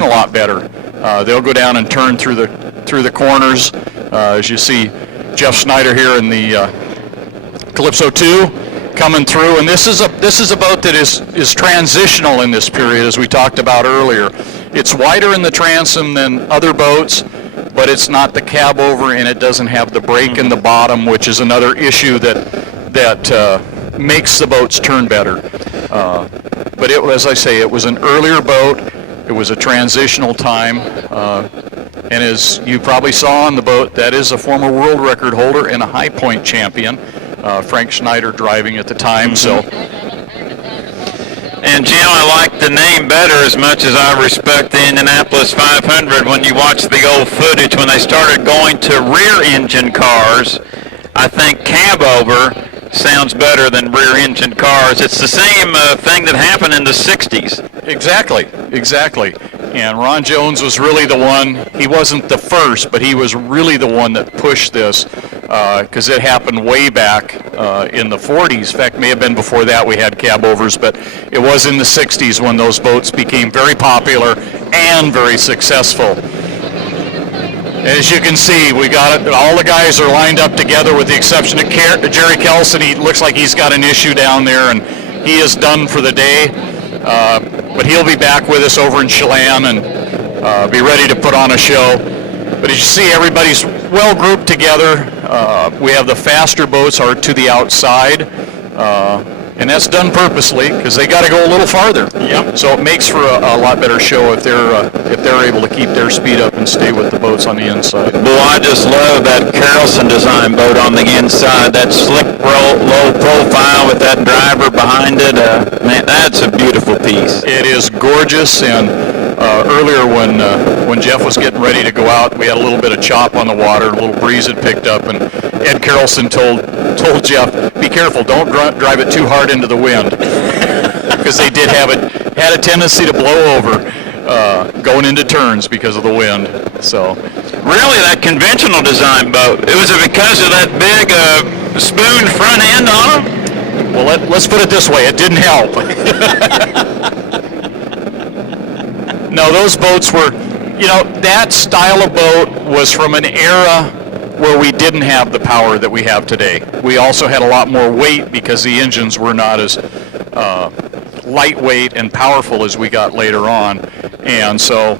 turn a lot better. They'll go down and turn through the corners, as you see Jeff Snyder here in the Calypso 2 coming through. And this is a boat that is transitional in this period, as we talked about earlier. It's wider in the transom than other boats, but it's not the cab over, and it doesn't have the break in the bottom, which is another issue that makes the boats turn better. But as I say, it was an earlier boat. It was a transitional time. And as you probably saw on the boat, that is a former world record holder and a high point champion, Frank Schneider driving at the time. So. And Jim, I like the name better as much as I respect the Indianapolis 500. When you watch the old footage, when they started going to rear engine cars, I think cab over sounds better than rear engine cars. It's the same thing that happened in the 60s. Exactly. And Ron Jones was really the one. He wasn't the first, but he was really the one that pushed this, because it happened way back in the 40s. In fact, may have been before that we had cab overs, but it was in the 60s when those boats became very popular and very successful. As you can see, we got it. All the guys are lined up together with the exception of Jerry Kelson. He looks like he's got an issue down there, and he is done for the day. But he'll be back with us over in Chelan and be ready to put on a show. But as you see, everybody's well grouped together. We have the faster boats are to the outside, and that's done purposely because they got to go a little farther. Yep. So it makes for a lot better show if they're able to keep their speed up and stay with the boats on the inside. Boy, I just love that Carlson design boat on the inside. That slick, low profile with that driver behind it. Man, that's a beautiful piece. It is gorgeous, and earlier when Jeff was getting ready to go out, we had a little bit of chop on the water, a little breeze had picked up, and Ed Carlson told Jeff, be careful, don't drive it too hard into the wind, because they did had a tendency to blow over going into turns because of the wind. So really, that conventional design boat, was it because of that big spoon front end on them? Well, let's put it this way, it didn't help. No, those boats were, that style of boat was from an era where we didn't have the power that we have today. We also had a lot more weight because the engines were not as lightweight and powerful as we got later on. And so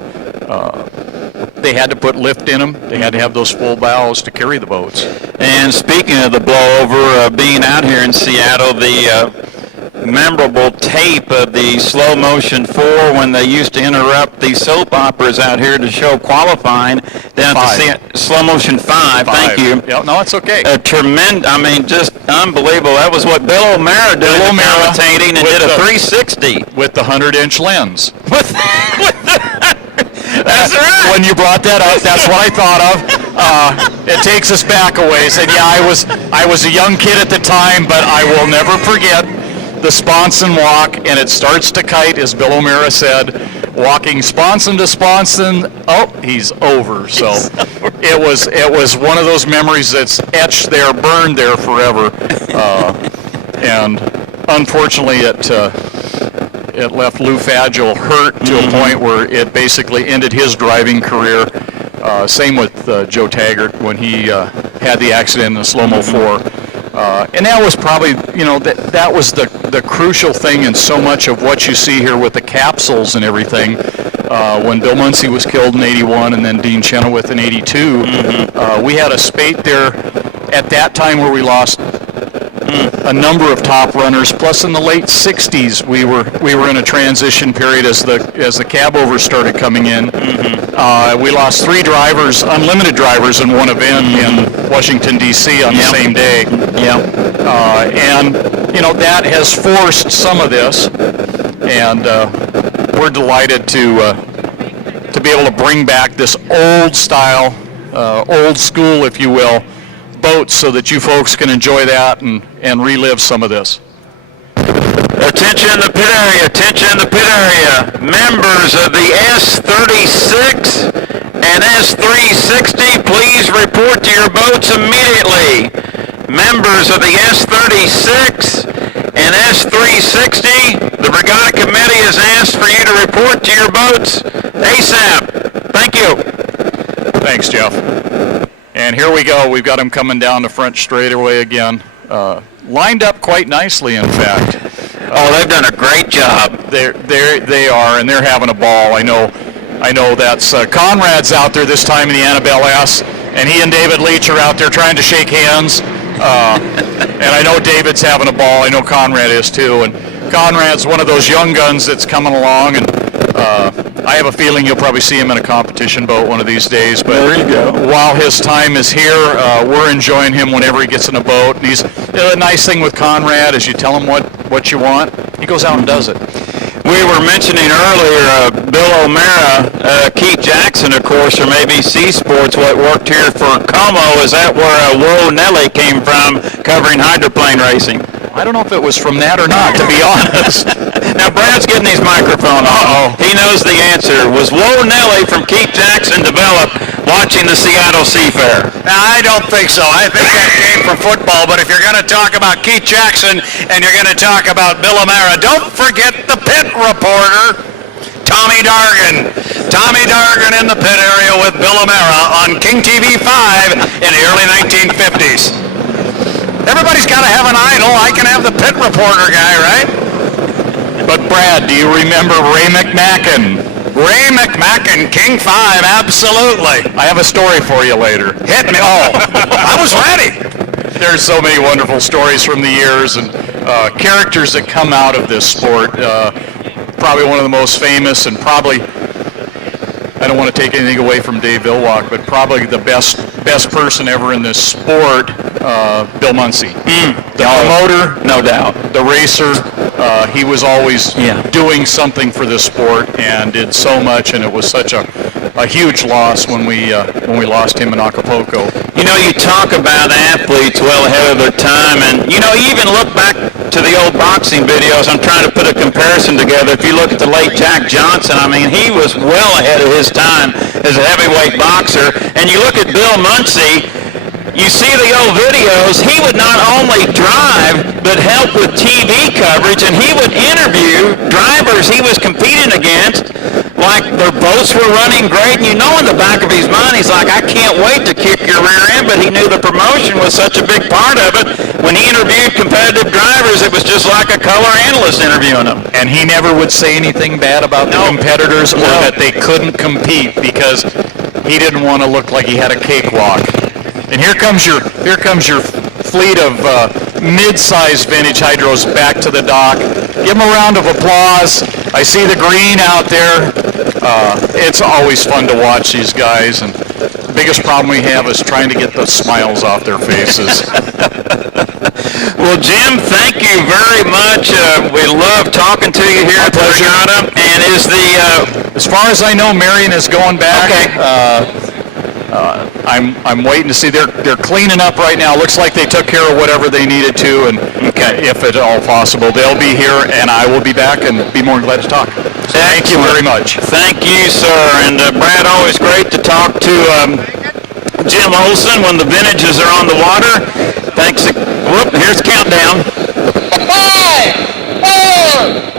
they had to put lift in them. They had to have those full bows to carry the boats. And speaking of the blowover, being out here in Seattle, the memorable tape of the slow motion 4 when they used to interrupt the soap operas out here to show qualifying down to slow motion 5. Thank you. Yeah, no, it's okay. Just unbelievable. That was what Bill O'Meara did commentating and did a 360 with the 100-inch lens. That's right. When you brought that up, that's what I thought of. It takes us back a ways. And yeah, I was a young kid at the time, but I will never forget the sponson walk, and it starts to kite, as Bill O'Meara said, walking sponson to sponson. Oh, he's over. So it was one of those memories that's etched there, burned there forever. And unfortunately, it left Lou Fagel hurt to a point where it basically ended his driving career. Same with Joe Taggart when he had the accident in the Slow-Mo 4. And that was probably, that was the crucial thing in so much of what you see here with the capsules and everything. When Bill Muncie was killed in 81 and then Dean Chenoweth in 82, we had a spate there at that time where we lost a number of top runners. Plus, in the late 60s, we were in a transition period as the cab overs started coming in. We lost 3 drivers, unlimited drivers, in one event in Washington D.C. on the same day. And that has forced some of this, and we're delighted to be able to bring back this old style, old school, if you will, boats so that you folks can enjoy that and relive some of this. Attention in the pit area, attention in the pit area. Members of the S36 and S360, please report to your boats immediately. Members of the S36 And S360, the Regatta Committee has asked for you to report to your boats ASAP. Thank you. Thanks, Jeff. And here we go. We've got them coming down the front straightaway again. Lined up quite nicely, in fact. Oh, they've done a great job. They are, and they're having a ball. I know that's Conrad's out there this time in the Annabelle S, and he and David Leach are out there trying to shake hands. And I know David's having a ball. I know Conrad is too. And Conrad's one of those young guns that's coming along, and I have a feeling you'll probably see him in a competition boat one of these days. But there you go. While his time is here, we're enjoying him whenever he gets in a boat. And he's a nice thing with Conrad is you tell him what you want, he goes out and does it. We were mentioning earlier Bill O'Mara, Keith Jackson, of course, from ABC Sports, what worked here for Como. Is that where Whoa Nelly came from, covering hydroplane racing? I don't know if it was from that or not, to be honest. Now, Brad's getting his microphone on. He knows the answer. Was Whoa Nelly from Keith Jackson developed watching the Seattle Seafair? Now, I don't think so. I think that came from football. But if you're going to talk about Keith Jackson and you're going to talk about Bill O'Mara, don't forget the pit reporter, Tommy Dargan. Tommy Dargan in the pit area with Bill O'Mara on King TV 5 in the early 1950s. Everybody's got to have an idol. I can have the pit reporter guy, right? But Brad, do you remember Ray McMacken? Ray McMacken, King 5, absolutely. I have a story for you later. Hit me. Oh, I was ready. There's so many wonderful stories from the years and characters that come out of this sport. Probably one of the most famous and probably, I don't want to take anything away from Dave Villwalk, but probably the best person ever in this sport, Bill Muncy. The promoter, No doubt. the racer, he was always doing something for this sport and did so much, and it was such a huge loss when we lost him in Acapulco. You know, you talk about athletes well ahead of their time, and, you know, you even look back to the old boxing videos. I'm trying to put a comparison together. If you look at the late Jack Johnson, I mean, he was well ahead of his time as a heavyweight boxer. And you look at Bill Muncy, you see the old videos, he would not only drive, but help with TV coverage, and he would interview drivers he was competing against, like their boats were running great, and you know in the back of his mind, he's like, I can't wait to kick your rear end, but he knew the promotion was such a big part of it. When he interviewed competitive drivers, it was just like a color analyst interviewing them. And he never would say anything bad about the competitors or that they couldn't compete because he didn't want to look like he had a cakewalk. And here comes your fleet of mid-sized vintage hydros back to the dock. Give them a round of applause. I see the green out there. It's always fun to watch these guys, and the biggest problem we have is trying to get the smiles off their faces. Well, Jim, thank you very much. We love talking to you here at the Regatta. And is the as far as I know, Marion is going back. Okay. I'm waiting to see. They're cleaning up right now. Looks like they took care of whatever they needed to, and if at all possible, they'll be here, and I will be back and be more than glad to talk. So thank you very much. Thank you, sir. And Brad, always great to talk to Jim Olson when the vintages are on the water. Thanks. Whoop, here's the countdown. 5, 4,